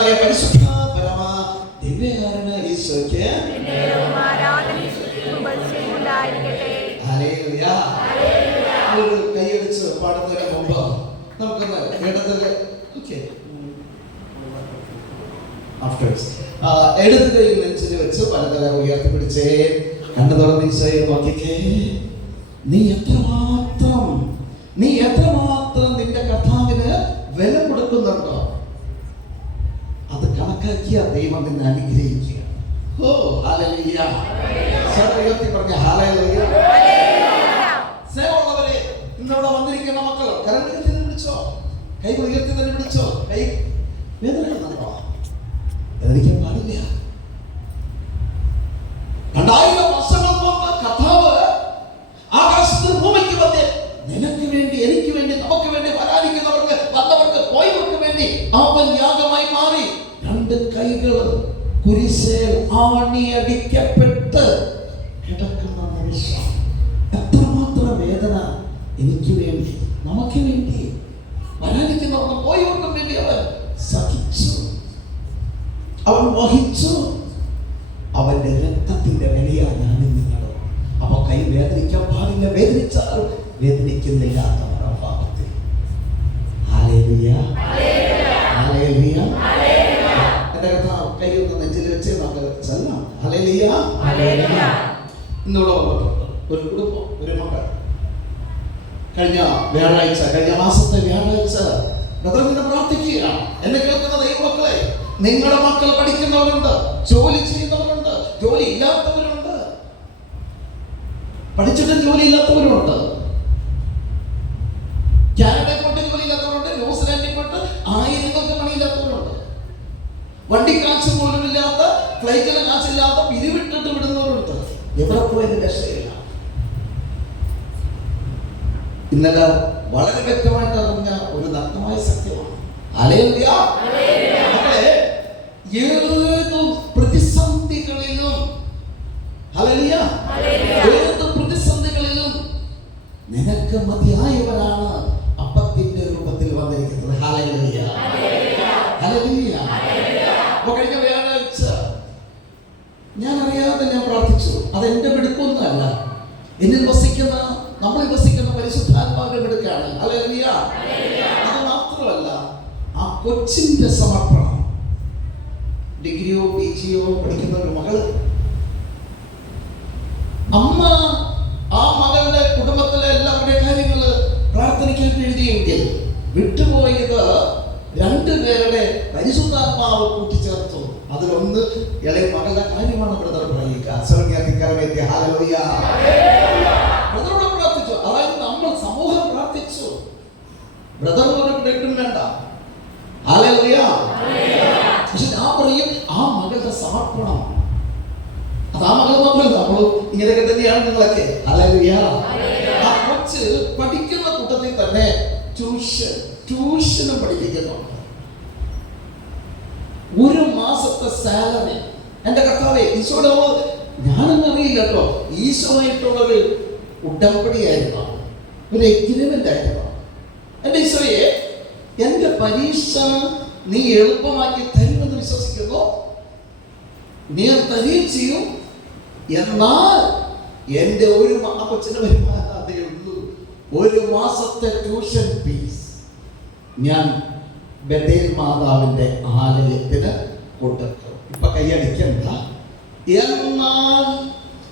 സർവശക്തനായ പരിശുദ്ധ പരമ ദിവ്യകാരണ ഈശോയ്ക്ക്. ഒരു കൈയടിച്ച് പാടുന്നതിന് മുമ്പ് നമുക്കൊന്ന് ഇടത് ഓക്കെ. ആഫ്റ്റേഴ്സ് ഇടത് കൈ നെഞ്ചിൽ വെച്ച് വലതുകരം ഉയർത്തിപ്പിടിച്ചേ കണ്ണു തുറന്ന് ഈശോയെ നോക്കിക്കേ. നീ എത്രമാത്രം ദൈവം നിന്നെ അനുഗ്രഹിക്കുക. ഓ ഹാലലിയ പറഞ്ഞ ഹാലലിയ മക്കൾ കൈ കൈ എനിക്ക് വേണ്ടി നമുക്ക് വേണ്ടി വരാനിരിക്കുന്നവർക്ക് പോയവർക്കും വേണ്ടി അവൻ സഹിച്ചു അവൻ വഹിച്ചു അവന്റെ രക്തത്തിന്റെ വിലയാണ് നിങ്ങളും അപ്പൊ കൈ വേദനിക്കാൻ പാടില്ല വേദനിച്ചാൽ വേദനിക്കുന്നില്ല ഹല്ലേലൂയ. ഹല്ലേലൂയ. എന്റെ കർത്താവ് കൈ ഒന്ന് നെഞ്ചിൽ വെച്ച് നമുക്ക് ചെല്ലാം ഹല്ലേലൂയ. ഹല്ലേലൂയ. ഒരു കുടുംബം ഒരു മക്കൾ കഴിഞ്ഞ വ്യാഴാഴ്ച കഴിഞ്ഞ മാസത്തെ വ്യാഴാഴ്ച ബ്രദർ ഇങ്ങനെ പ്രാർത്ഥിക്കുകയാണ്. എന്നെ കേൾക്കുന്ന ദൈവമക്കളെ നിങ്ങളുടെ മക്കൾ പഠിക്കുന്നവരുണ്ട് ജോലി ചെയ്യുന്നവരുണ്ട് ജോലി ഇല്ലാത്തവരുണ്ട്. പഠിച്ചിട്ട് ജോലി ഇല്ലാത്തവരുണ്ട്. കാനഡയിൽ കൊണ്ട് ജോലി ഇല്ലാത്തവരുണ്ട് ന്യൂസിലാൻഡിൽ കൊണ്ട് ആയിരങ്ങൾക്ക് പണിയില്ലാത്തവരുണ്ട്. വണ്ടി കാശ് പോലും ഇല്ലാത്ത ഫ്ലൈറ്റിലെ കാശില്ലാത്ത പിരിവിട്ടിട്ട് വിടുന്നവരുണ്ട്. എവിടെ പോയത് രക്ഷയില്ല ഇന്നലെ വളരെ വ്യക്തമായിട്ട് അറിഞ്ഞ ഒരു നഗ്നമായ സത്യമാണ്. പ്രതിസന്ധികളിലും. ഏത് പ്രതിസന്ധികളിലും നിനക്ക് മതിയായവരാണ് അപ്പത്തിന്റെ രൂപത്തിൽ വന്നിരിക്കുന്നത്. ഹലലിയ ഹലലിയ ഞാൻ അറിയാതെ ഞാൻ പ്രാർത്ഥിച്ചു. അത് എന്റെ എന്നിൽ വസിക്കുന്ന നമ്മൾ വിശ്വസിക്കുന്ന പരിശുദ്ധാത്മാവിനെ മിടുക്കാണ് ഹല്ലേലൂയ. അത് മാത്രമല്ല ആ കൊച്ചിന്റെ സമർപ്പണം. ഡിഗ്രിയോ പി ജിയോ പഠിക്കുന്ന ഒരു മകൾ അമ്മ ആ മകളുടെ കുടുംബത്തിലെ എല്ലാവരുടെ കാര്യങ്ങൾ പ്രാർത്ഥനയ്ക്കായിട്ട് എഴുതിയെങ്കിൽ വിട്ടുപോയത് രണ്ടുപേരുടെ പരിശുദ്ധാത്മാവ് കൂട്ടിച്ചേർത്തു. അതിലൊന്ന് ഇളയ മകളുടെ കാര്യമാണ് ബ്രദർ പറയുക. സ്വർഗീയത്തിക്കരമേത്തി ഹാലലോയ ബ്രദറോട് പ്രാർത്ഥിച്ചു അതായത് നമ്മൾ സമൂഹം പ്രാർത്ഥിച്ചു ബ്രദർ ഒരു ബ്ലഡും വേണ്ട ഹാലലോയ പക്ഷെ ഞാൻ പറയും ആ മകളുടെ സമർപ്പണം അത് ആ മകൾ നമ്മൾ ഇങ്ങനെയൊക്കെ തന്നെയാണ് നിങ്ങളൊക്കെ. അല്ലെങ്കിൽ ആ കൊച്ച് പഠിക്കുന്ന കൂട്ടത്തിൽ തന്നെ ട്യൂഷൻ ട്യൂഷനും പഠിപ്പിക്കുന്നുണ്ട്. ഒരു മാസത്തെ സാലറി എന്റെ കർത്താവെ ഈശോയുടെ നമ്മൾ ഞാനൊന്നും അറിയില്ല കേട്ടോ. ഈശോയായിട്ടുള്ള ഒരു ഉടമ്പടിയായിരുന്നു ഒരു എഗ്രിമെന്റ് ആയിരുന്നു എന്റെ ഈശോയെ എന്റെ പരീക്ഷ നീ എളുപ്പമാക്കി തരുമെന്ന് വിശ്വസിക്കുന്നു. നീ തരികയും ചെയ്യും. എന്നാൽ എന്റെ ഒരു കൊച്ചിന് വരുമാനം ഒരു മാസത്തെ ട്യൂഷൻ ഫീസ് ഞാൻ ബദേൽ മാതാവിന്റെ ആലയത്തിന് കൊടുത്തു ഇപ്പൊ കൈയടിക്കണ്ട എന്നാൽ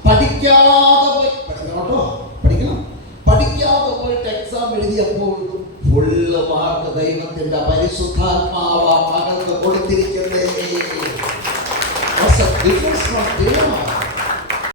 പഠിക്കാതെ പോയി പഠിക്കണം കേട്ടോ. പഠിക്കണം. പഠിക്കാതെ പോയിട്ട് എക്സാം എഴുതിയപ്പോൾ ഫുള്ള് മാർക്ക് ദൈവത്തിന്റെ പരിശുദ്ധാത്മാവ മകൾക്ക് കൊടുത്തിരിക്കുന്നേ That's